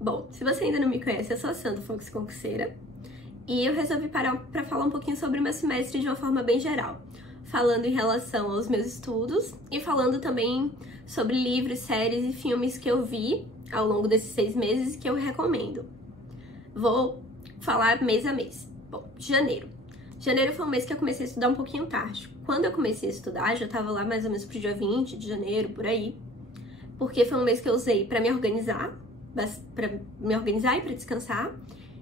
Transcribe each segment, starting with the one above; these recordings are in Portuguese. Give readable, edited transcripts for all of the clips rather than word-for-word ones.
Bom, se você ainda não me conhece, eu sou a Sandra Fox Concurseira e eu resolvi parar para falar um pouquinho sobre o meu semestre de uma forma bem geral, falando em relação aos meus estudos e falando também sobre livros, séries e filmes que eu vi ao longo desses 6 meses que eu recomendo. Vou falar mês a mês. Bom, janeiro. Janeiro foi um mês que eu comecei a estudar um pouquinho tarde. Quando eu comecei a estudar, já tava lá mais ou menos pro dia 20 de janeiro, por aí, porque foi um mês que eu usei para me organizar e para descansar,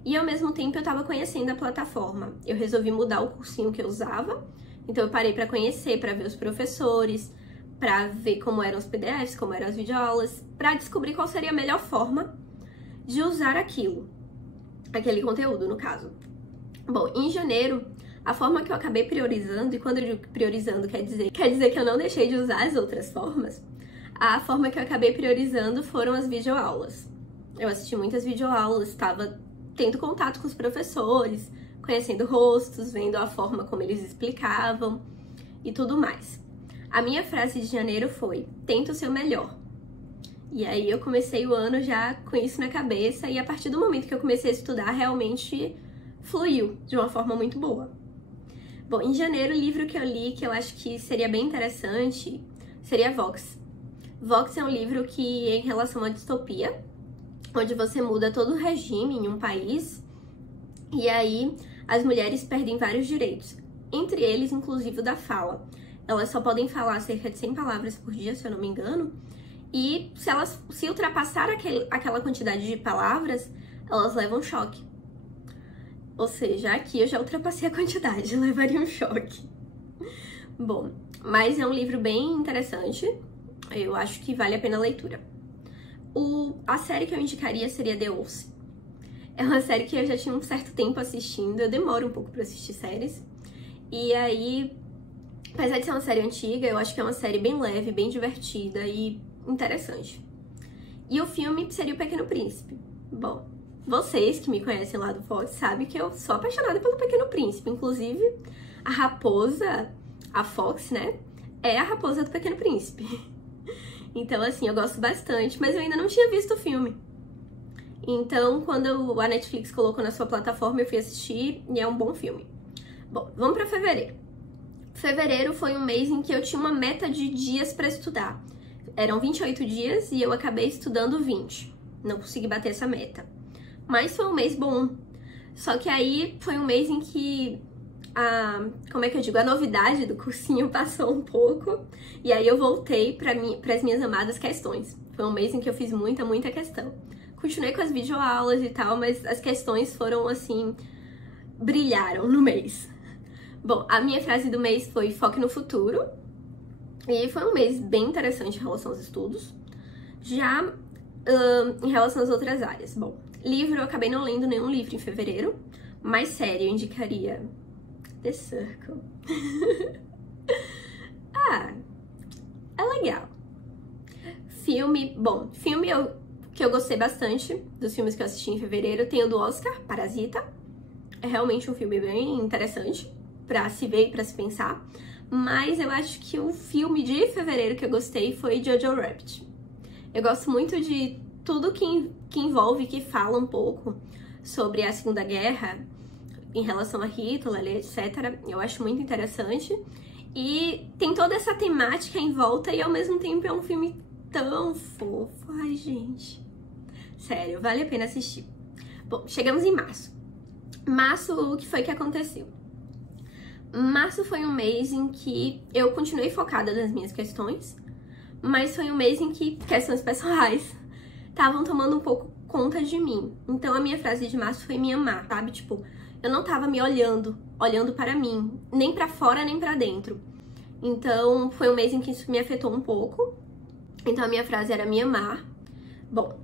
e ao mesmo tempo eu tava conhecendo a plataforma. Eu resolvi mudar o cursinho que eu usava, então eu parei para conhecer, para ver os professores, para ver como eram os PDFs, como eram as videoaulas, para descobrir qual seria a melhor forma de usar aquele conteúdo, no caso. Bom, em janeiro, a forma que eu acabei priorizando, e quando eu digo priorizando quer dizer que eu não deixei de usar as outras formas, a forma que eu acabei priorizando foram as videoaulas. Eu assisti muitas videoaulas, estava tendo contato com os professores, conhecendo rostos, vendo a forma como eles explicavam e tudo mais. A minha frase de janeiro foi: tenta o seu melhor. E aí eu comecei o ano já com isso na cabeça, e a partir do momento que eu comecei a estudar, realmente fluiu de uma forma muito boa. Bom, em janeiro, o livro que eu li, que eu acho que seria bem interessante, seria Vox. Vox é um livro que é em relação à distopia, onde você muda todo o regime em um país, e aí as mulheres perdem vários direitos, entre eles, inclusive, o da fala. Elas só podem falar cerca de 100 palavras por dia, se eu não me engano, e se ultrapassar aquela quantidade de palavras, elas levam choque. Ou seja, aqui eu já ultrapassei a quantidade, eu levaria um choque. Bom, mas é um livro bem interessante, eu acho que vale a pena a leitura. A série que eu indicaria seria The Office. É uma série que eu já tinha um certo tempo assistindo, eu demoro um pouco pra assistir séries. E aí, apesar de ser uma série antiga, eu acho que é uma série bem leve, bem divertida e interessante. E o filme seria O Pequeno Príncipe. Bom, vocês que me conhecem lá do Fox sabem que eu sou apaixonada pelo Pequeno Príncipe. Inclusive, a raposa, a Fox, né, é a raposa do Pequeno Príncipe. Então, assim, eu gosto bastante, mas eu ainda não tinha visto o filme. Então, quando a Netflix colocou na sua plataforma, eu fui assistir e é um bom filme. Bom, vamos pra fevereiro. Fevereiro foi um mês em que eu tinha uma meta de dias pra estudar. Eram 28 dias e eu acabei estudando 20. Não consegui bater essa meta. Mas foi um mês bom. Só que aí foi um mês em que a novidade do cursinho passou um pouco. E aí eu voltei para as minhas amadas questões. Foi um mês em que eu fiz muita questão. Continuei com as videoaulas e tal, mas as questões foram assim, brilharam no mês. Bom, a minha frase do mês foi foque no futuro. E foi um mês bem interessante em relação aos estudos. Já em relação às outras áreas. Bom, livro, eu acabei não lendo nenhum livro em fevereiro, mas série, eu indicaria The Circle. É legal. Filme, bom, filme que eu gostei bastante dos filmes que eu assisti em fevereiro, tem o do Oscar, Parasita. É realmente um filme bem interessante pra se ver e pra se pensar. Mas eu acho que o filme de fevereiro que eu gostei foi Jojo Rabbit. Eu gosto muito de tudo que envolve, que fala um pouco sobre a Segunda Guerra em relação a Hitler, etc. Eu acho muito interessante. E tem toda essa temática em volta e ao mesmo tempo é um filme tão fofo. Ai, gente. Sério, vale a pena assistir. Bom, chegamos em março. Março, o que foi que aconteceu? Março foi um mês em que eu continuei focada nas minhas questões, mas foi um mês em que questões pessoais estavam tomando um pouco conta de mim. Então a minha frase de março foi me amar, sabe? Tipo, eu não tava me olhando para mim, nem pra fora, nem pra dentro. Então foi um mês em que isso me afetou um pouco. Então a minha frase era me amar. Bom,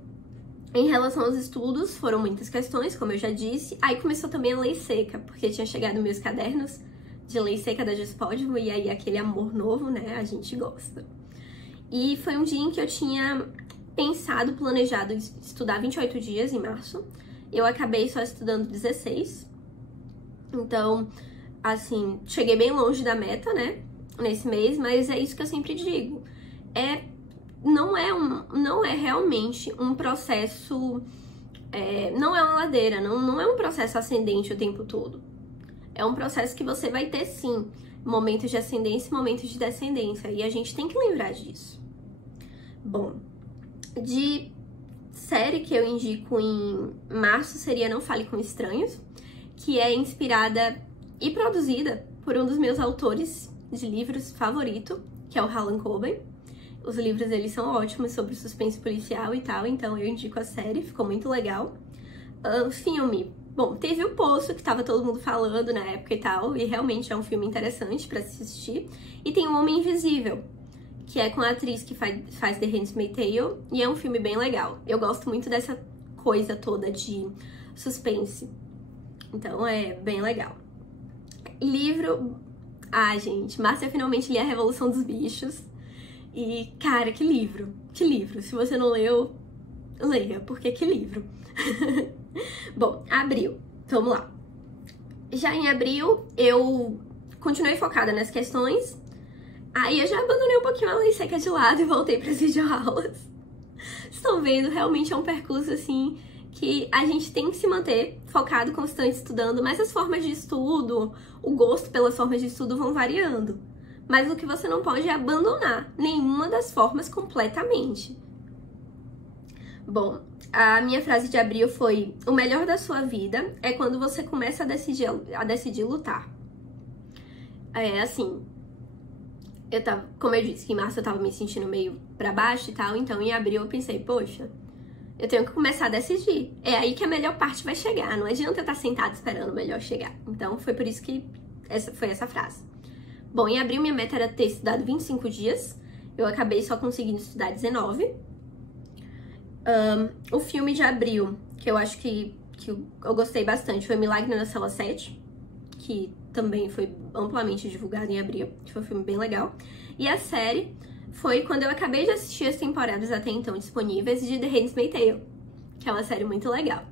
em relação aos estudos, foram muitas questões, como eu já disse. Aí começou também a lei seca, porque tinha chegado meus cadernos de lei seca da Gespódimo, e aí aquele amor novo, né, a gente gosta. E foi um dia em que eu tinha pensado, planejado estudar 28 dias em março. Eu acabei só estudando 16. Então, assim, cheguei bem longe da meta, né, nesse mês, mas é isso que eu sempre digo. Não é realmente um processo não é uma ladeira, não é um processo ascendente o tempo todo. É um processo que você vai ter, sim, momentos de ascendência e momentos de descendência. E a gente tem que lembrar disso. Bom, de série que eu indico em março seria Não Fale com Estranhos, que é inspirada e produzida por um dos meus autores de livros favorito, que é o Harlan Coben. Os livros eles são ótimos sobre suspense policial e tal, então eu indico a série, ficou muito legal. Filme, bom, teve O Poço, que tava todo mundo falando na época e tal, e realmente é um filme interessante pra se assistir. E tem O Homem Invisível, que é com a atriz que faz The Handmaid's Tale, e é um filme bem legal. Eu gosto muito dessa coisa toda de suspense, então é bem legal. Livro... gente, Márcia finalmente li A Revolução dos Bichos. E, cara, que livro. Que livro. Se você não leu, leia, porque que livro. Bom, abril. Vamos lá. Já em abril, eu continuei focada nas questões. Aí eu já abandonei um pouquinho a lei seca de lado e voltei para as videoaulas. Estão vendo? Realmente é um percurso, assim, que a gente tem que se manter focado, constante, estudando, mas as formas de estudo, o gosto pelas formas de estudo vão variando. Mas o que você não pode é abandonar nenhuma das formas completamente. Bom, a minha frase de abril foi: o melhor da sua vida é quando você começa a decidir lutar. Assim, como eu disse, que em março eu tava me sentindo meio pra baixo e tal, então em abril eu pensei, poxa, eu tenho que começar a decidir. É aí que a melhor parte vai chegar, não adianta eu estar sentado esperando o melhor chegar. Então foi por isso que foi essa frase. Bom, em abril minha meta era ter estudado 25 dias, eu acabei só conseguindo estudar 19. O filme de abril, que eu acho que eu gostei bastante, foi Milagre na Cela 7, que também foi amplamente divulgado em abril, que foi um filme bem legal. E a série foi quando eu acabei de assistir as temporadas até então disponíveis de The Handmaid's Tale, que é uma série muito legal,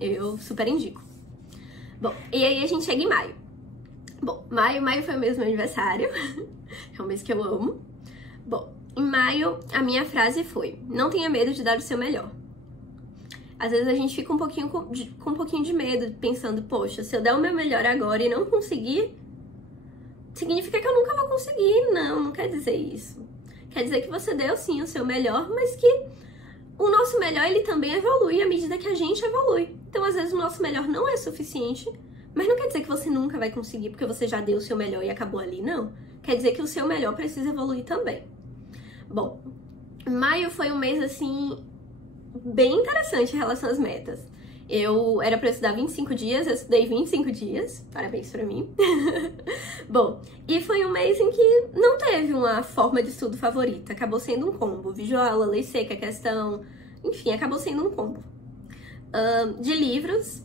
eu super indico. Bom, e aí a gente chega em maio. Bom, maio foi o mesmo aniversário, é um mês que eu amo. Bom, em maio a minha frase foi: não tenha medo de dar o seu melhor. Às vezes a gente fica com um pouquinho de medo, pensando, poxa, se eu der o meu melhor agora e não conseguir, significa que eu nunca vou conseguir. Não quer dizer isso. Quer dizer que você deu sim o seu melhor, mas que o nosso melhor ele também evolui à medida que a gente evolui. Então às vezes o nosso melhor não é suficiente, mas não quer dizer que você nunca vai conseguir porque você já deu o seu melhor e acabou ali, não. Quer dizer que o seu melhor precisa evoluir também. Bom, maio foi um mês, assim, bem interessante em relação às metas. Eu era pra estudar 25 dias, eu estudei 25 dias, parabéns pra mim. Bom, e foi um mês em que não teve uma forma de estudo favorita, acabou sendo um combo. Videoaula, lei seca, questão, enfim, acabou sendo um combo. De livros,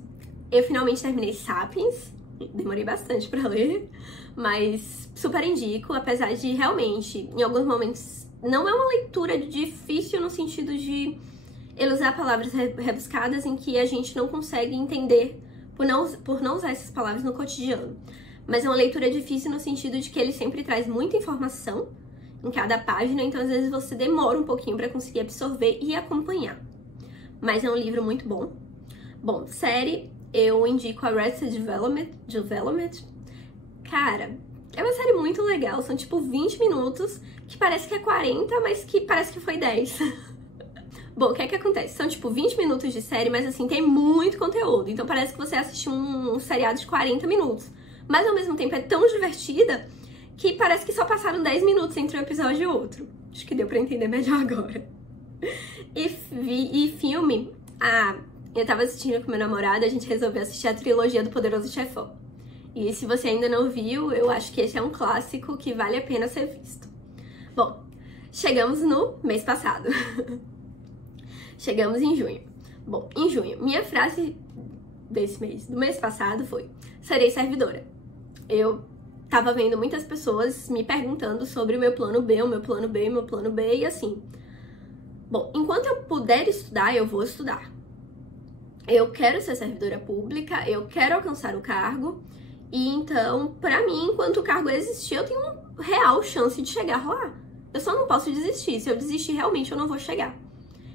eu finalmente terminei Sapiens, demorei bastante pra ler, mas super indico, apesar de realmente, em alguns momentos, não é uma leitura difícil no sentido de ele usar palavras rebuscadas em que a gente não consegue entender por não usar essas palavras no cotidiano. Mas é uma leitura difícil no sentido de que ele sempre traz muita informação em cada página, então às vezes você demora um pouquinho pra conseguir absorver e acompanhar. Mas é um livro muito bom. Bom, série, eu indico Arrested Development. Cara, é uma série muito legal, são tipo 20 minutos, que parece que é 40, mas que parece que foi 10. Bom, o que é que acontece? São tipo 20 minutos de série, mas assim, tem muito conteúdo, então parece que você assistiu um seriado de 40 minutos. Mas ao mesmo tempo é tão divertida que parece que só passaram 10 minutos entre um episódio e outro. Acho que deu pra entender melhor agora. E filme, eu tava assistindo com meu namorado, a gente resolveu assistir a trilogia do Poderoso Chefão. E se você ainda não viu, eu acho que esse é um clássico que vale a pena ser visto. Bom, chegamos no mês passado. Chegamos em junho. Bom, em junho, minha frase do mês passado foi: serei servidora. Eu tava vendo muitas pessoas me perguntando sobre o meu plano B, e assim. Bom, enquanto eu puder estudar, eu vou estudar. Eu quero ser servidora pública, eu quero alcançar o cargo, e então, pra mim, enquanto o cargo existir, eu tenho uma real chance de chegar lá. Eu só não posso desistir. Se eu desistir, realmente eu não vou chegar.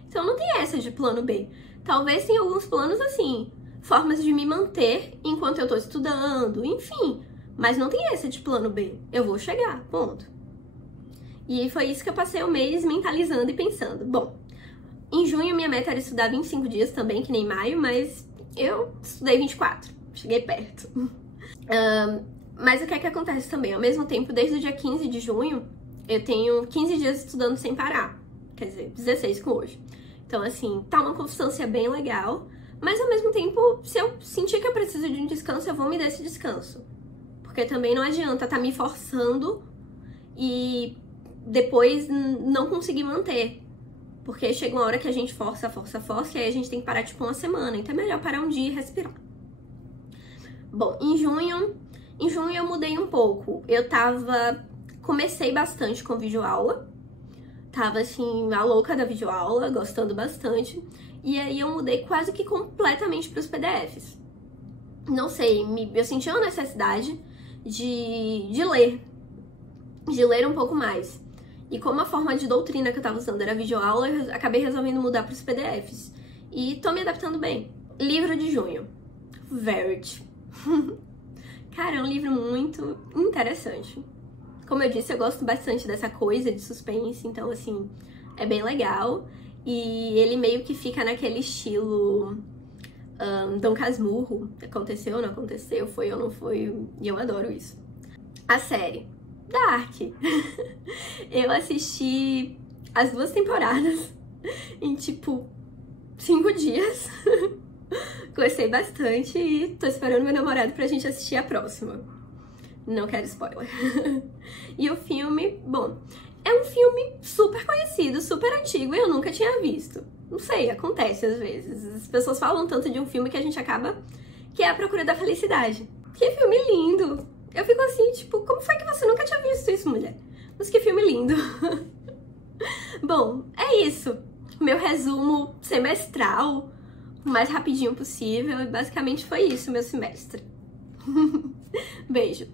Então não tem essa de plano B. Talvez tenha alguns planos assim, formas de me manter enquanto eu tô estudando, enfim. Mas não tem esse de plano B. Eu vou chegar, ponto. E foi isso que eu passei o mês mentalizando e pensando. Bom, em junho minha meta era estudar 25 dias também, que nem maio, mas eu estudei 24. Cheguei perto. Mas o que é que acontece também? Ao mesmo tempo, desde o dia 15 de junho, eu tenho 15 dias estudando sem parar. Quer dizer, 16 com hoje. Então, assim, tá uma constância bem legal. Mas, ao mesmo tempo, se eu sentir que eu preciso de um descanso, eu vou me dar esse descanso. Porque também não adianta tá me forçando e depois não conseguir manter. Porque chega uma hora que a gente força, e aí a gente tem que parar, tipo, uma semana. Então é melhor parar um dia e respirar. Bom, em junho eu mudei um pouco. Comecei bastante com videoaula. Tava, assim, a louca da videoaula, gostando bastante. E aí eu mudei quase que completamente pros PDFs. Não sei, eu senti uma necessidade de ler. De ler um pouco mais. E como a forma de doutrina que eu tava usando era videoaula, eu acabei resolvendo mudar pros PDFs. E tô me adaptando bem. Livro de junho. Verity. Cara, é um livro muito interessante. Como eu disse, eu gosto bastante dessa coisa de suspense, então, assim, é bem legal. E ele meio que fica naquele estilo Dom Casmurro. Aconteceu ou não aconteceu, foi ou não foi, e eu adoro isso. A série Dark. Eu assisti as 2 temporadas em, tipo, 5 dias. Gostei bastante e tô esperando meu namorado pra gente assistir a próxima. Não quero spoiler. E o filme, bom, é um filme super conhecido, super antigo e eu nunca tinha visto. Não sei, acontece às vezes. As pessoas falam tanto de um filme que a gente acaba que é A Procura da Felicidade. Que filme lindo! Eu fico assim, tipo, como foi que você nunca tinha visto isso, mulher? Mas que filme lindo! Bom, é isso. Meu resumo semestral, o mais rapidinho possível. E basicamente foi isso, meu semestre. Beijo!